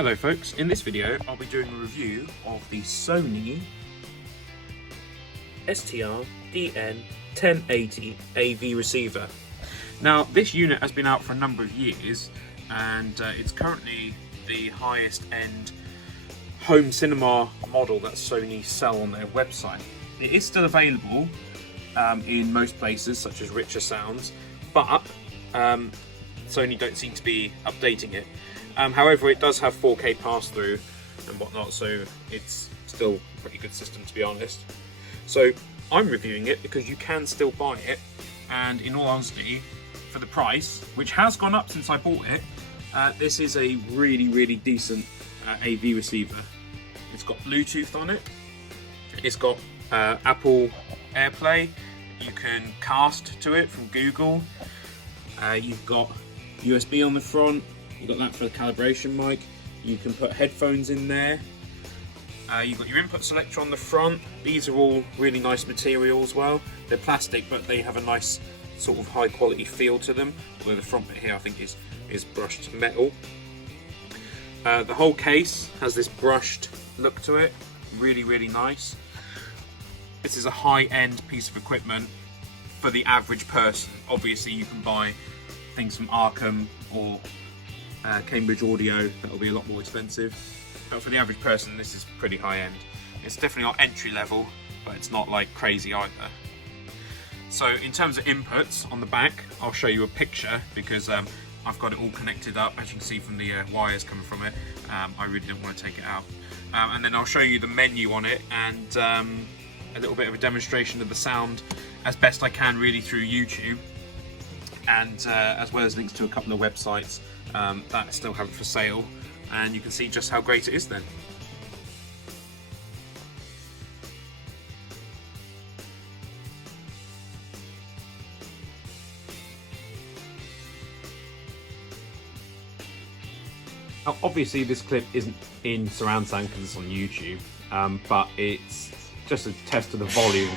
Hello folks, in this video I'll be doing a review of the Sony STR-DN1080 Av Receiver. Now this unit has been out for a number of years and it's currently the highest end home cinema model that Sony sell on their website. It is still available in most places such as Richer Sounds, but Sony don't seem to be updating it. However, it does have 4K pass-through and whatnot, so it's still a pretty good system, to be honest. So I'm reviewing it because you can still buy it, and in all honesty, for the price, which has gone up since I bought it, this is a really decent AV receiver. It's got Bluetooth on it, it's got Apple AirPlay, you can cast to it from Google, you've got USB on the front. You've got that for the calibration mic. You can put headphones in there. You've got your input selector on the front. These are all really nice material as well. They're plastic, but they have a nice sort of high quality feel to them. Where the front bit here I think is brushed metal. The whole case has this brushed look to it. Really nice. This is a high-end piece of equipment for the average person. Obviously you can buy things from Arkham or Cambridge Audio that will be a lot more expensive, but for the average person this is pretty high end. It's definitely not entry level, but it's not like crazy either. So in terms of inputs on the back, I'll show you a picture because I've got it all connected up, as you can see from the wires coming from it. I really didn't want to take it out, and then I'll show you the menu on it and a little bit of a demonstration of the sound as best I can really through YouTube, and as well as links to a couple of websites that still have it for sale, and you can see just how great it is then. Now, obviously this clip isn't in surround sound because it's on YouTube, but it's just a test of the volume.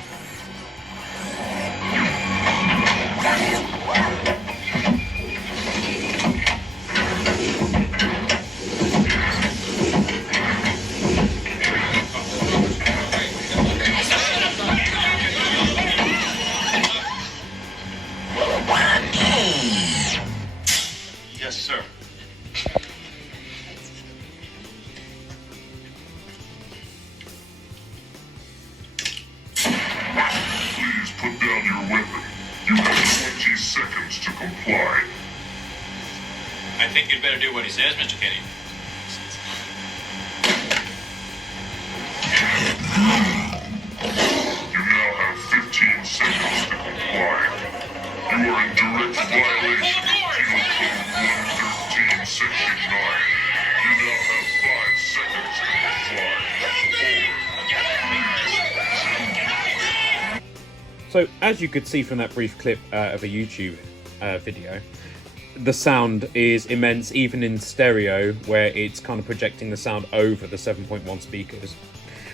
Yes, sir. Please put down your weapon. You have 20 seconds to comply. I think you'd better do what he says, Mr. Kenny. You now have 15 seconds to comply. You are in direct violation of Penal Code 113, Section 9. You now have 5 seconds to comply. So as you could see from that brief clip of a YouTube video, the sound is immense even in stereo, where it's kind of projecting the sound over the 7.1 speakers.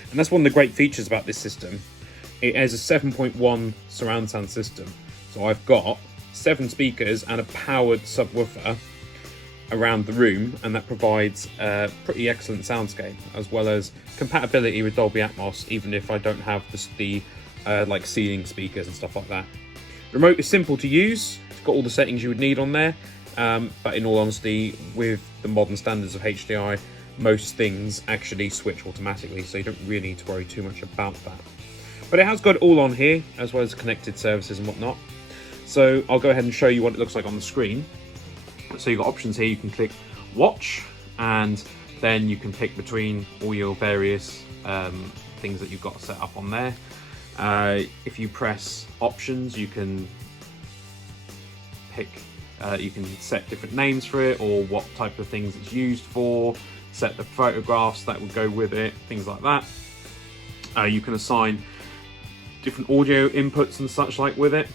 And that's one of the great features about this system. It has a 7.1 surround sound system. So I've got 7 speakers and a powered subwoofer around the room, and that provides a pretty excellent soundscape, as well as compatibility with Dolby Atmos, even if I don't have the like ceiling speakers and stuff like that. The remote is simple to use. It's got all the settings you would need on there, but in all honesty, with the modern standards of HDI, most things actually switch automatically, so you don't really need to worry too much about that. But it has got it all on here, as well as connected services and whatnot. So I'll go ahead and show you what it looks like on the screen. So you've got options here. You can click watch, and then you can pick between all your various things that you've got set up on there. If you press options, you can pick, you can set different names for it, or what type of things it's used for, set the photographs that would go with it, things like that. You can assign different audio inputs and such like with it.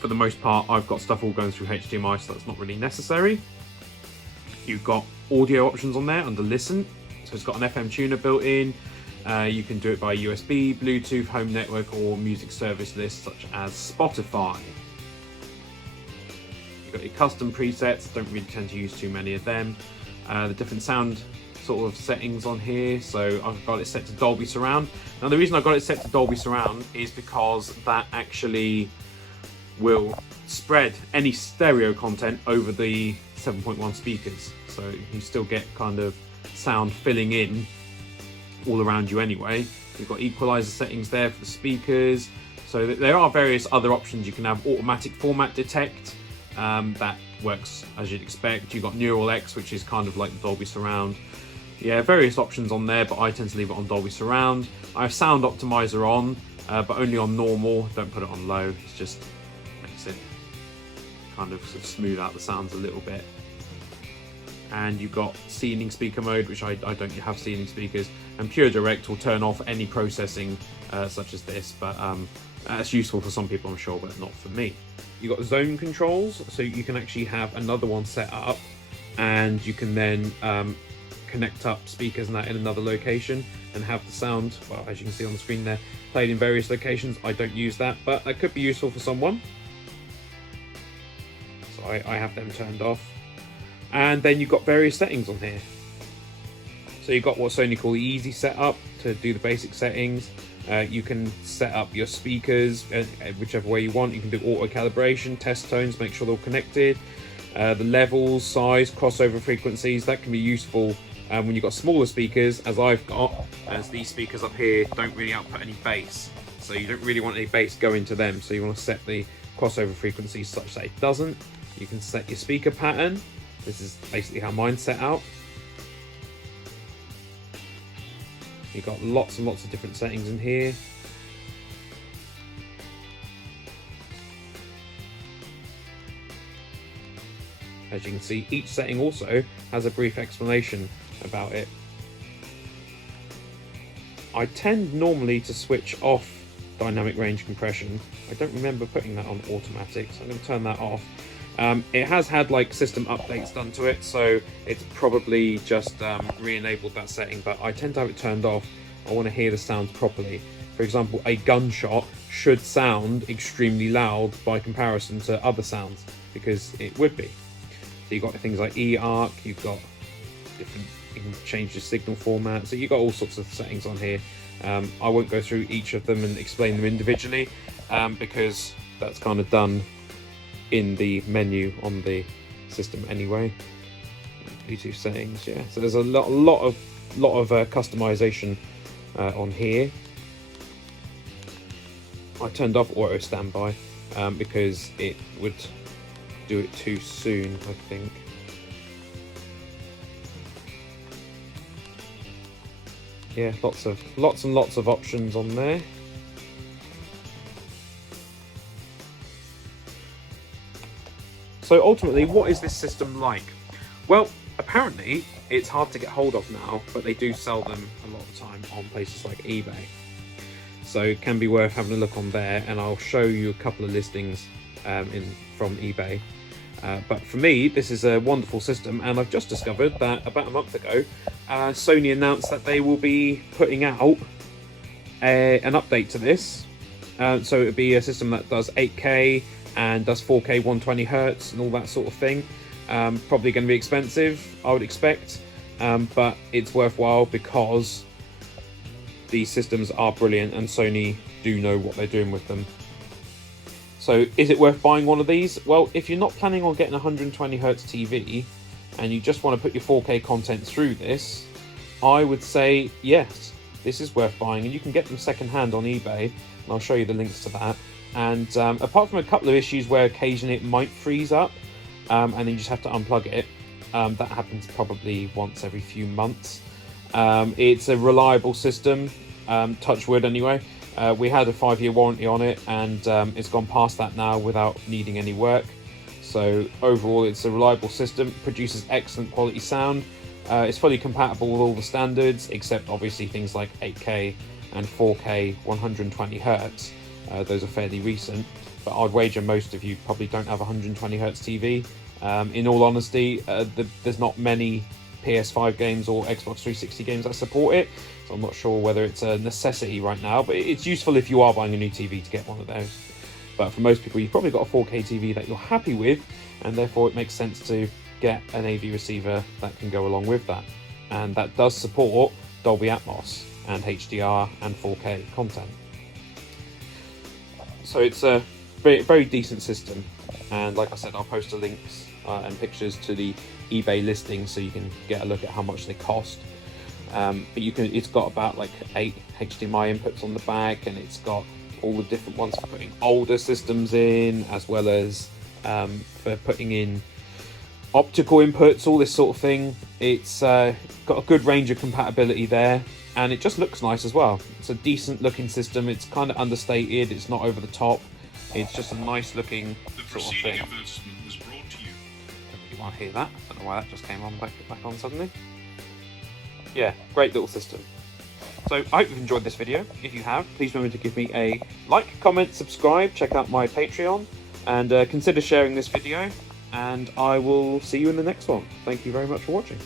For the most part, I've got stuff all going through HDMI, so that's not really necessary. You've got audio options on there under listen, so it's got an FM tuner built in. You can do it by USB, Bluetooth, home network, or music service lists such as Spotify. You've got your custom presets, don't really tend to use too many of them. the different sound sort of settings on here. So I've got it set to Dolby Surround. Now the reason I got it set to Dolby Surround is because that actually will spread any stereo content over the 7.1 speakers. So you still get kind of sound filling in all around you anyway. You've got equalizer settings there for the speakers. So there are various other options. You can have automatic format detect, that works as you'd expect. You've got Neural X, which is kind of like the Dolby Surround. Yeah, various options on there, but I tend to leave it on Dolby Surround. I have Sound Optimizer on, but only on normal. Don't put it on low. It's just makes it kind of sort of smooth out the sounds a little bit. And you've got Scening Speaker mode, which I don't have Scening speakers, and Pure Direct will turn off any processing such as this, but that's useful for some people, I'm sure, but not for me. You've got zone controls, so you can actually have another one set up, and you can then connect up speakers and that in another location and have the sound, well, as you can see on the screen there, played in various locations. I don't use that, but that could be useful for someone. So I have them turned off. And then you've got various settings on here. So you've got what Sony call the easy setup to do the basic settings. You can set up your speakers whichever way you want. You can do auto calibration, test tones, make sure they're all connected. The levels, size, crossover frequencies, that can be useful when you've got smaller speakers, as I've got, as these speakers up here don't really output any bass. So you don't really want any bass going to them. So you want to set the crossover frequencies such that it doesn't. You can set your speaker pattern. This is basically how mine's set out. You've got lots and lots of different settings in here. As you can see, each setting also has a brief explanation about it. I tend normally to switch off dynamic range compression. I don't remember putting that on automatic, so I'm going to turn that off. It has had like system updates done to it, so it's probably just re-enabled that setting, but I tend to have it turned off. I want to hear the sounds properly. For example, a gunshot should sound extremely loud by comparison to other sounds, because it would be. So you've got things like E-arc, you've got different, you can change the signal format, so you've got all sorts of settings on here. I won't go through each of them and explain them individually, because that's kind of done in the menu on the system anyway. Bluetooth settings, yeah. So there's a lot of customization on here. I turned off auto standby because it would do it too soon, I think. Yeah, lots and lots of options on there. So ultimately, what is this system like? Well, apparently it's hard to get hold of now, but they do sell them a lot of the time on places like eBay. So it can be worth having a look on there, and I'll show you a couple of listings from eBay. But for me, this is a wonderful system, and I've just discovered that about a month ago, Sony announced that they will be putting out an update to this. So it would be a system that does 8K and does 4K 120Hz and all that sort of thing. Probably going to be expensive, I would expect, but it's worthwhile because these systems are brilliant and Sony do know what they're doing with them. So is it worth buying one of these? Well, if you're not planning on getting a 120Hz TV and you just want to put your 4K content through this, I would say yes, this is worth buying, and you can get them second-hand on eBay, and I'll show you the links to that. And apart from a couple of issues where occasionally it might freeze up and then you just have to unplug it, that happens probably once every few months. It's a reliable system, touch wood anyway. We had a 5-year warranty on it, and it's gone past that now without needing any work. So overall, it's a reliable system, produces excellent quality sound. It's fully compatible with all the standards, except obviously things like 8K and 4K 120Hz. Those are fairly recent, but I'd wager most of you probably don't have a 120Hz TV. In all honesty, there's not many PS5 games or Xbox 360 games that support it, so I'm not sure whether it's a necessity right now, but it's useful if you are buying a new TV to get one of those. But for most people, you've probably got a 4K TV that you're happy with, and therefore it makes sense to get an AV receiver that can go along with that, and that does support Dolby Atmos and HDR and 4K content. So it's a very, very decent system, and like I said, I'll post the links and pictures to the eBay listing so you can get a look at how much they cost. But it's got about like 8 HDMI inputs on the back, and it's got all the different ones for putting older systems in, as well as for putting in optical inputs, all this sort of thing. It's got a good range of compatibility there, and it just looks nice as well. It's a decent looking system. It's kind of understated, it's not over the top, it's just a nice looking sort of thing. Was brought to you. You want to hear that? I don't know why that just came on back on suddenly. Yeah, great little system. So I hope you've enjoyed this video. If you have, please remember to give me a like, comment, subscribe, check out my Patreon, and consider sharing this video, and I will see you in the next one. Thank you very much for watching.